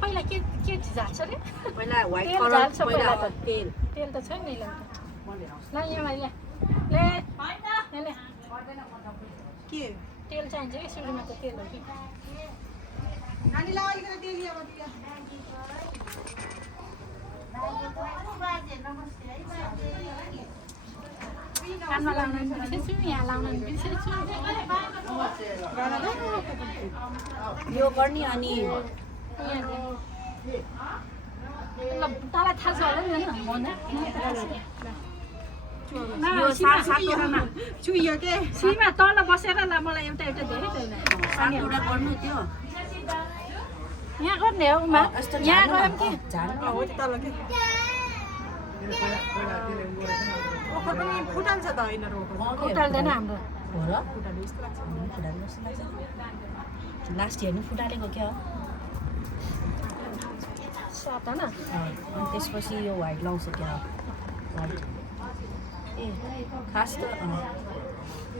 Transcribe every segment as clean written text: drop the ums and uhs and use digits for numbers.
पहिला के झाल्छ रे पहिला व्हाइट तेल कलर झाल्छ पहिला पहिला त तेल तेल त छैन नि ल यहाँ ले के तेल चाहिन्छ कि सुरुमा त तेल हो कि नानीलाई अलिकति तेल ल्याऊ दिया कानमा लाउन बिर्सेछु यहाँ लाउन बिर्सेछु यो गर्ने अनि ल तँलाई थाहा छ होला नि चुइयो के सीमा तल बसेर ल मलाई एउटा एउटा धेरै छैन सातवटा गर्नु त्यो यहाँ गर्ने हो उमा यहाँ गयौँ कि हो तल के ओखर पनि फुटाल्छ त होइन उठाल्दैन हाम्रो हो र फुटाल्नु जस्तो लाग्छ लास्ट हेर्नु फुटालेको क्या हो सात होइन अनि त्यसपछि यो व्हाइट लाउँछ क्या व्हाइट ए खास त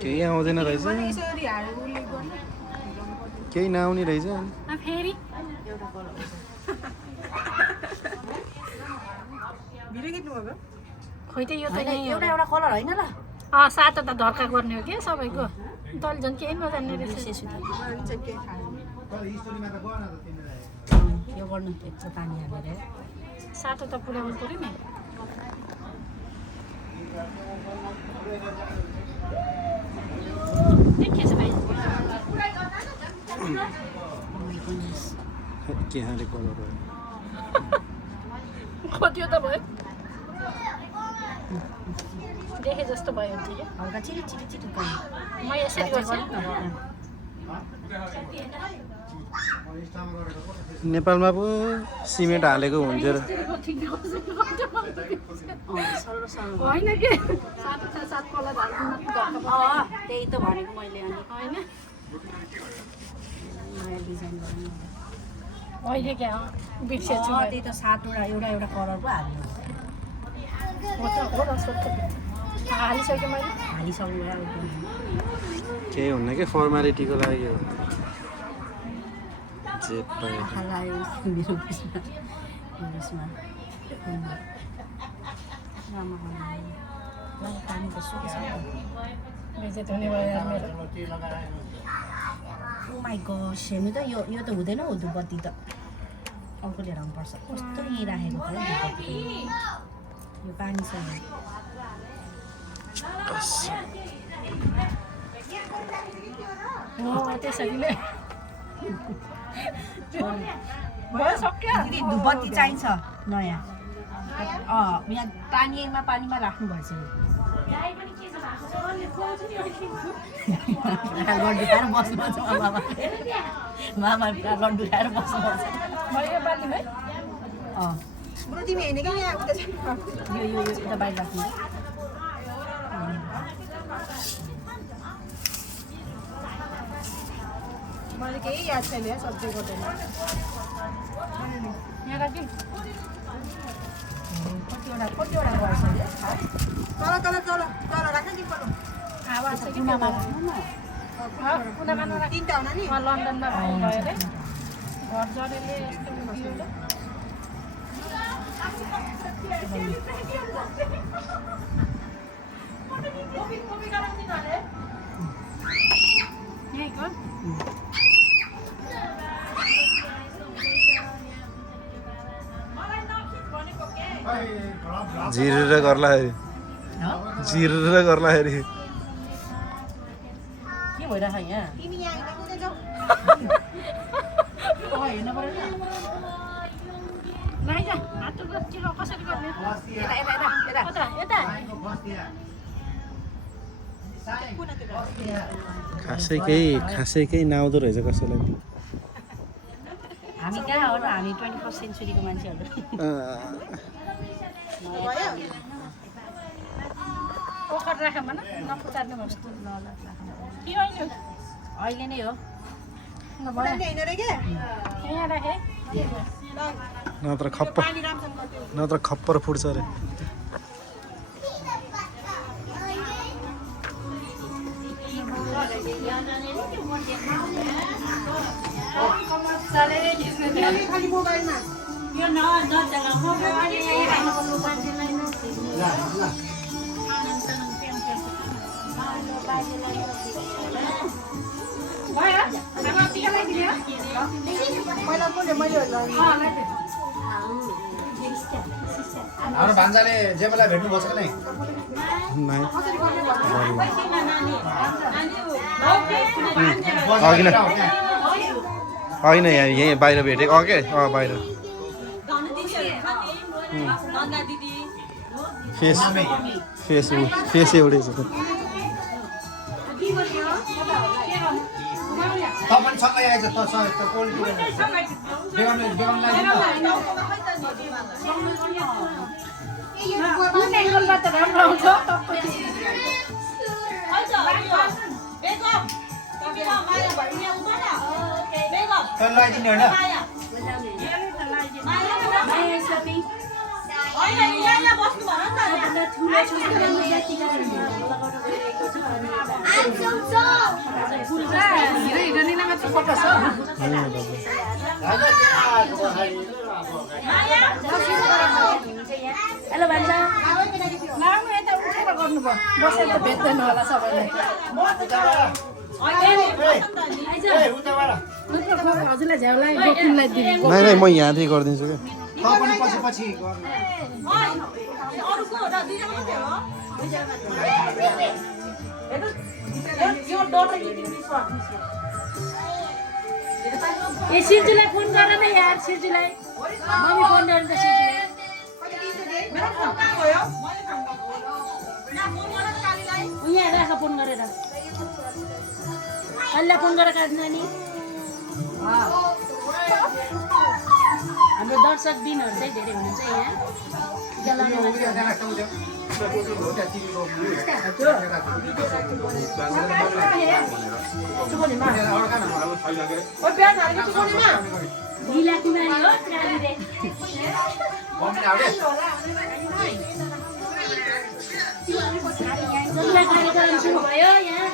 केही आउँदैन रहेछ केही नआउने रहेछ फेरि खोइ त यो त एउटा एउटा कलर होइन ल सातो त धर्का गर्ने हो क्या सबैको तैँले झन् केही नजान्ने रहेछ यो गर्नु एकचोटि पानी हालेर सातो त पुऱ्याउनु पऱ्यो नि देखिएछ भाइ के हाले कलर खोज्यो त भयो देखे जस्तो भयो भने चाहिँ हल्का चिरी चिरी चिरी म यसरी गर्छु नेपालमा पो सिमेन्ट हालेको हुन्थ्यो र होइन कि सात कलर त्यही त भनेको मैले अनि होइन नयाँ डिजाइन गर्नु अहिले क्या बिर्सेछु त्यही त सातवटा एउटा एउटा कलर पो हाल्नु हो र सोध्छु हालिसकेँ मैले हालिसक्नु भयो केही हुन्न कि फर्मालिटीको लागि हो जे पायो मेरो उयसमा पानी त सुकिसक्यो बेजेत हुने भयो यार मेरो ओ माई गॉश हेर्नु त यो त हुँदैन हो धुपबत्ती त अर्को लिएर आउनुपर्छ कस्तो यहीँ राखेको छ धुपबत्ती यो पानी छ त्यसरी नै भयो सक्यो दिदी धुपबत्ती चाहिन्छ नयाँ यहाँ पानीमा राख्नुपर्छ लड्डु खाएर बस्नुपर्छ मामा लड्डु खाएर बस्नुपर्छ तिमी हेर्ने कि यहाँ यो यता बाहिर राख्नु मैले केही याद छैन सब्जी गर्दैन यहाँ राख्यो कतिवटा गर्छ तल राख नि आवाज कुनामा नराख तिनवटा हुन नि लन्डनमा भयो अरे घर जरेले यस्तो उयो यहीँको झिरेर गर्दाखेरि के भइरहेछ यहाँ तिमी यहाँ हेर्न पऱ्यो कसरी गर्ने खासै केही नआउँदो रहेछ कसैलाई हामी कहाँ हो र हामी 21st सेन्चुरीको मान्छेहरू ओखर राख्यो भन नपुचार्नु भन्नु के अहिले नै हो यहाँ राखेँ नत्र खप्पर फुट्छ अरे हाम्रो भान्जाले जेबलाई भेट्नु भएको छ कि नै? नाही बजार अघि नै। हो त्यहाँ। होइन यहीँ बाहिर भेटेको के बाहिर फेस एउटै छ त पनि सँगै आएछ त क्वालिटी बेगमलाई दिनु न। कुन एङ्गलबाट राम्रो आउँछ तँ लगाइदिने होइन? हिरोइनीलाई मात्र फोटो छ हेलो भन्छ लानु यता उठेर गर्नुभयो बसेर त भेट्दैन होला सबैलाई हजुरलाई झ्याउलाई गोकुललाई दिनु नै नै म यहाँदेखि गरिदिन्छु क्या त पनि पछि पछि गर्नु। ए सिर्जुलाई फोन गर न यार सिर्जुलाई मम्मी फोन गर्नु त सिर्जुलाई यहाँ राख फोन गरेर कहिलेलाई फोन गरेर काट्नु नि हाम्रो दर्शक दिनहरू चाहिँ धेरै हुनुहुन्छ लीला कुमारी हो नानीले जसलाई कार्यक्रम सुरु भयो यहाँ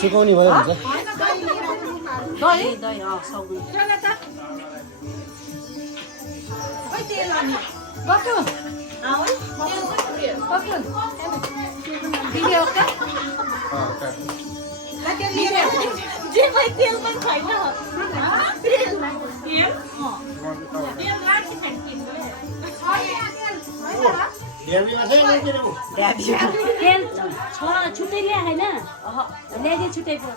सुकाउने भयो हुन्छ तेल छुट्टै ल्या होइन ल्याइदिए छुट्टै पो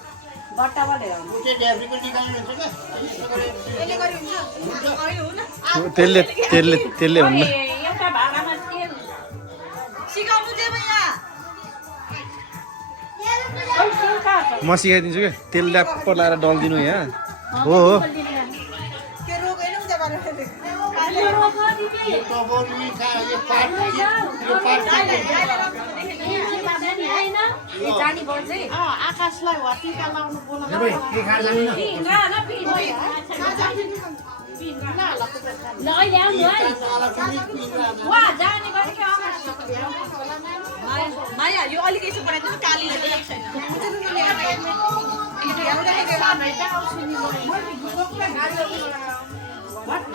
त्यसले हुन्न म सिकाइदिन्छु क्या तेल ल्याप्प लाएर डल्दिनु यहाँ हो हो आकाशलाई टिका लाउनु ल अहिले आउनु है माया यो अलिक यसो बनाइदिनु काली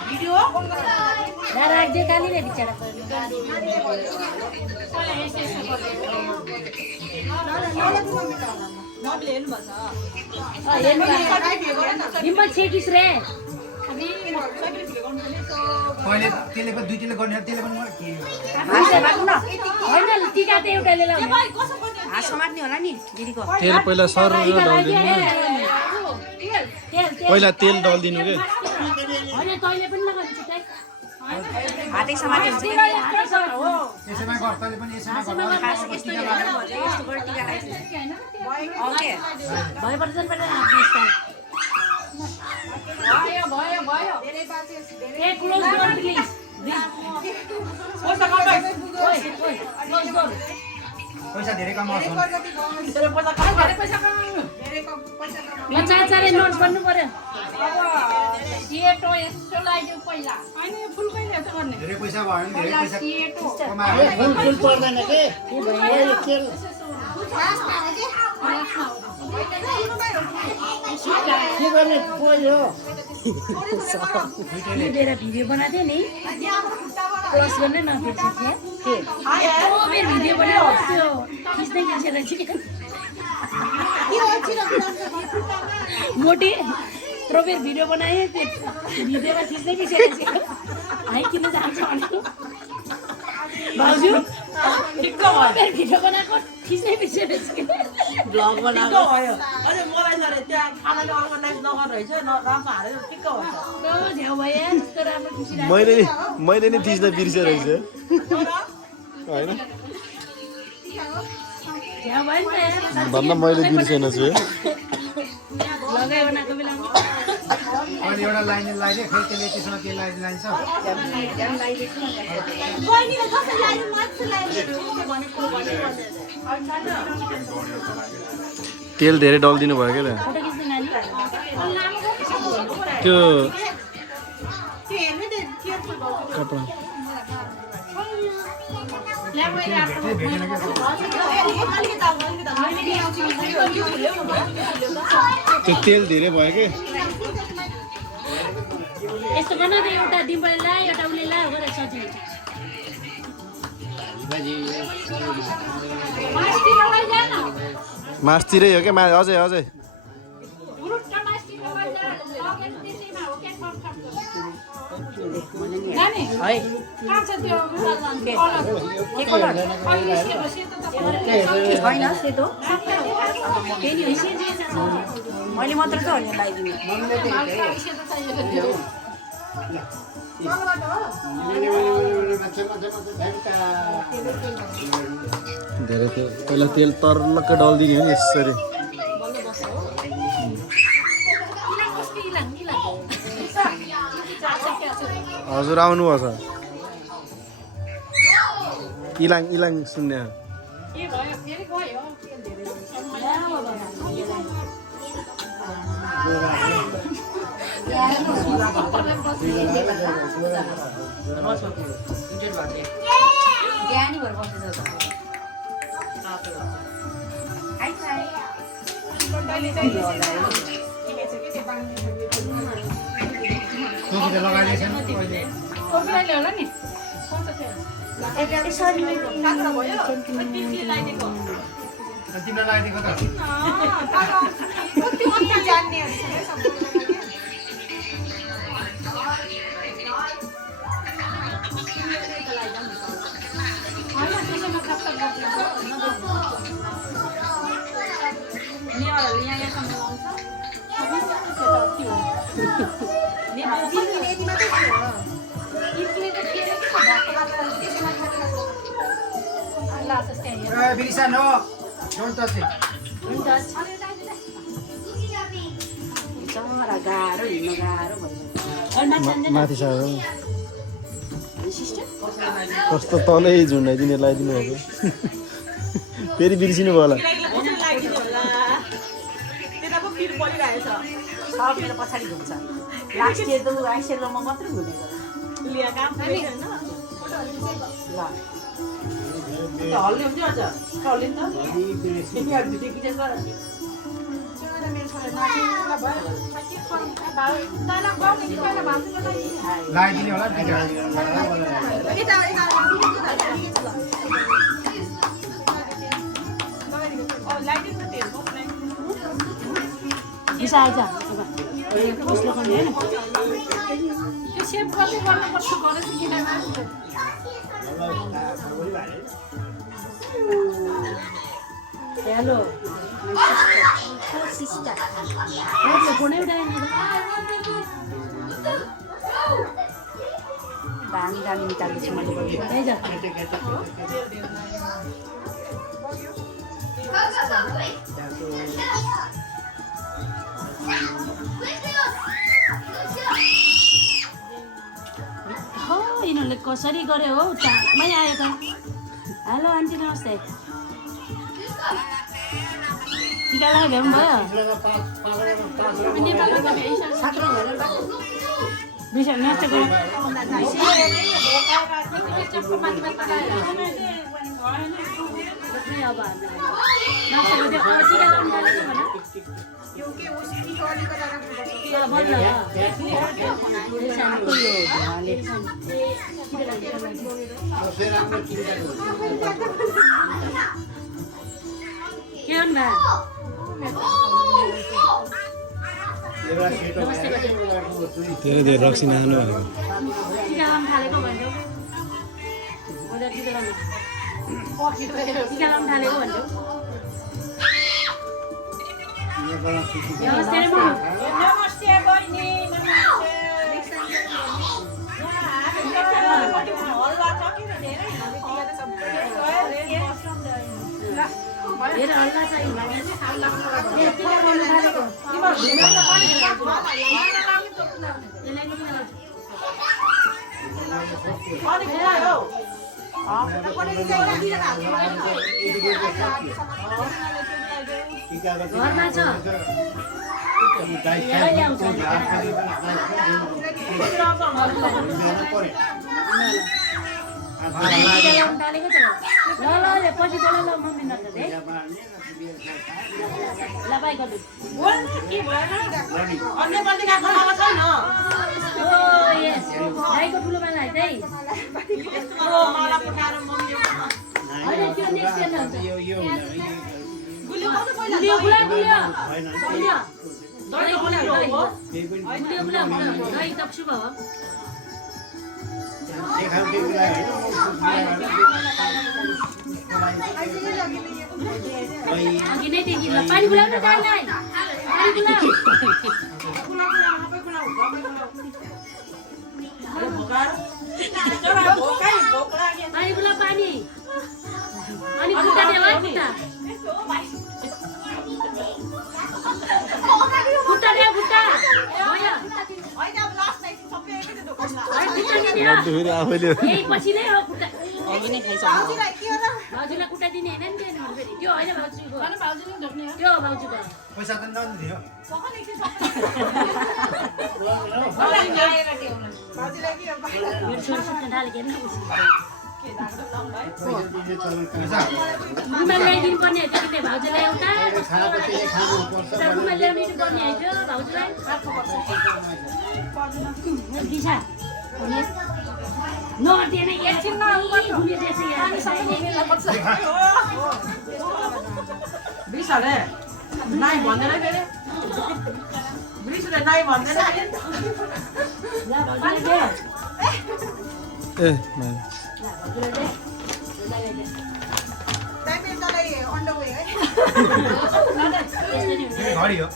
भिडियो राख्दै कालीले बिचरा हिम्मत छेकिस रे पहिले त्यसले पनि दुईटैले गर्ने त्यसले पनि होइन टिका त एउटाले लाउने हात समात्ने होला नि दिदीको तेल पहिला सर डल्दिनु पहिला तेल डल्दिनु के होइन तैँले पनि लगाउनु छुट्टै हातै समात्ने हुन्छ यसैमा गर तैँले पनि यसैमा गर यस्तो यस्तो गरेर टिका लगाइदिनु ओके भएपछि चाहिँ बेटा आफ्नो style A close door please पैसा धेरै कमाउँछ चार नोट गर्नु पर्यो अनि फुल कहिले त गर्ने धेरै पैसा भयो भने धेरै पैसा कमायो फुल पर्दैन के मैले तेल के गर्ने कोही हो बेर भिडियो बनाएको थियो नि क्लोज गर्नै नबिर्छ के यत्रो बेर भिडियो बनायो त्यो खिच्दै खिचेर मोटी यत्रो बेर भिडियो बनाएँ त्यो भिडियोमा खिच्दै खिचेर हाइ किन जान्छ भने भाउजू भिडियो बनाएको खिच्दै खिचेर ब्लग बनाएको भयो अनि मलाई सर त्यहाँ खानाले अर्गनाइज नगर्नु रहेछ राम्रो हालेर टिक्क हुन्छ झ्याउ भयो यस्तो राम्रो खुसी मैले नि थिच्न बिर्सेँ रहेछ होइन झ्याउ भयो नि त भन्न मैले बिर्सेन छु लगाइ बनाएको बेलामा अनि एउटा लाइन लगाइदिए फेरि त्यसले त्यसमा के लाइन्छ तेल धेरै डलिदिनु भयो क्या फोटो खिच्ने नानी त्यो कपडा त्यो तेल धेरै भयो कि यस्तो गर्न त एउटा डिम्पल ला एउटा उसले ला हो र सजिलो मासतिरै हो क्या अझै अझै होइन सेतो त्यही नि मैले मात्र त होइन लगाइदिनु धेरै तेल पहिला तेल तर्लक्क डलिदिने हो नि यसरी हजुर आउनुभएको छ इलाङ इलाङ सुन्ने ज्ञानी भएर बस्दैछ लगाइदिएछ कोपिराले होला नि तिमीलाई लगाइदिएको त बिरिसा नो डोन्ट टच इट चरा गाह्रो हिँड्न गाह्रो भयो माथि छ कस्तो तलै झुन्डाइदिने लगाइदिनु भएको फेरि बिर्सिनु भयो होला त्यता पो फिर परिरहेछ सब मेरो पछाडि घुम्छ लास्ट इयर त आइसेलमा मात्रै घुमेको लिया काम होइन ल हल्ने हुन्छ अझ हल्ने त तिमीहरू देखि जस्तो लगाइदिने होला बिसाएछ कसले गर्ने होइन त्यो सेभ गर्दै गर्नुपर्छ गरेर किन हेलो सिस्टर फोनै उठाएन दामी दामी निकाल्दैछु मैले त्यही त कसरी गऱ्यो हौ चाँडमै आयो त हेलो आन्टी नमस्ते टिका लगाएर भ्याउनु भयो विषय नष्ट गऱ्यो अब के भन्नु धेरै धेरै रक्सी नखानु भनेको टिका लाउनु थालेको भन्थ्यो टिका लाउनु थालेको भन्थ्यो नमस्ते रे म नमस्ते बहिनी धेरै हल्ला छ घरमा छ पछि बोला ल मम्मी नर्छ है ल बाई गर्नु गाईको ठुलो माला है चाहिँ होइन त्यो नेक्स्ट इयर हुन्छ गुलियो दही त शुभ हो अघि नै देखि ल पानी गुलाउनु जान्लाई पानी गुलाउ पानी अनि खुट्टा देऊ है खुट्टा देऊ खुट्टा फेरि आफैले यही पछि नै हो खुट्टा भाउजूलाई खुट्टा दिने होइन नि फेरि त्यो होइन भाउजूको त्यो भाउजूको पैसा त नदियो मेरो छोरी सुत्न थालेको हेर्नु रुमाल ल्याइदिनु पर्ने हो त्यो भाउजूलाई एउटा रुमाल ल्याइदिनु पर्ने होइन त्यो भाउजूलाई दिशा नदिएन एकछिन बिसले नाइ भन्दैन फेरि बिसले नाइ भन्दैन ए माइ घडी हो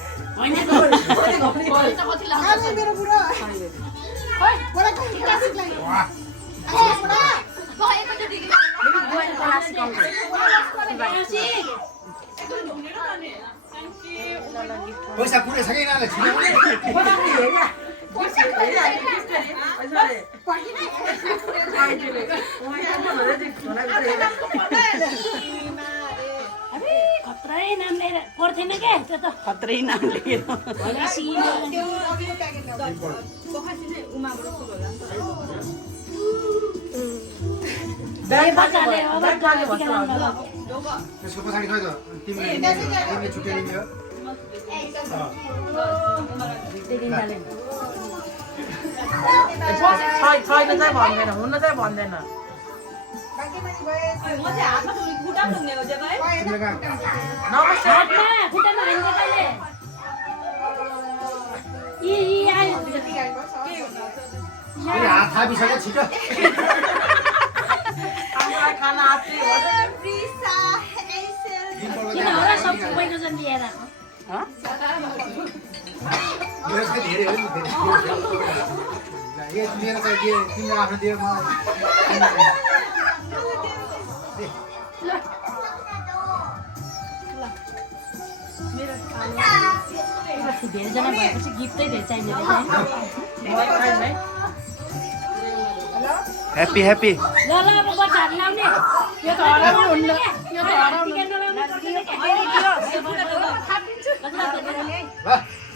पैसा पुरै छ कि यिनीहरूले छिटो खत्रै नाम लिएर पर्थेन क्या त्यो त खत्रै नाम लिएर त्यसको पछाडि खै त तिमीले छुट्याइदिन्थ्यो छैन चाहिँ भन्दैन हुन चाहिँ भन्दैन खुट्टामा हान्ने कहिले हात थापिसक्यो छिटो खाना किन होला सब पहिलो जन लिएर मेरो चाहिँ धेरै हो नि फेरि यो मेरो चाहिँ के तिमीले आफ्नो दियो धेरैजना भएपछि गिफ्टै धेरै चाहिने ह्याप्पी ह्याप्पी ल ल अब बच्चाहरू लाउने यो त हराउनु हुन्न यो त हराउनु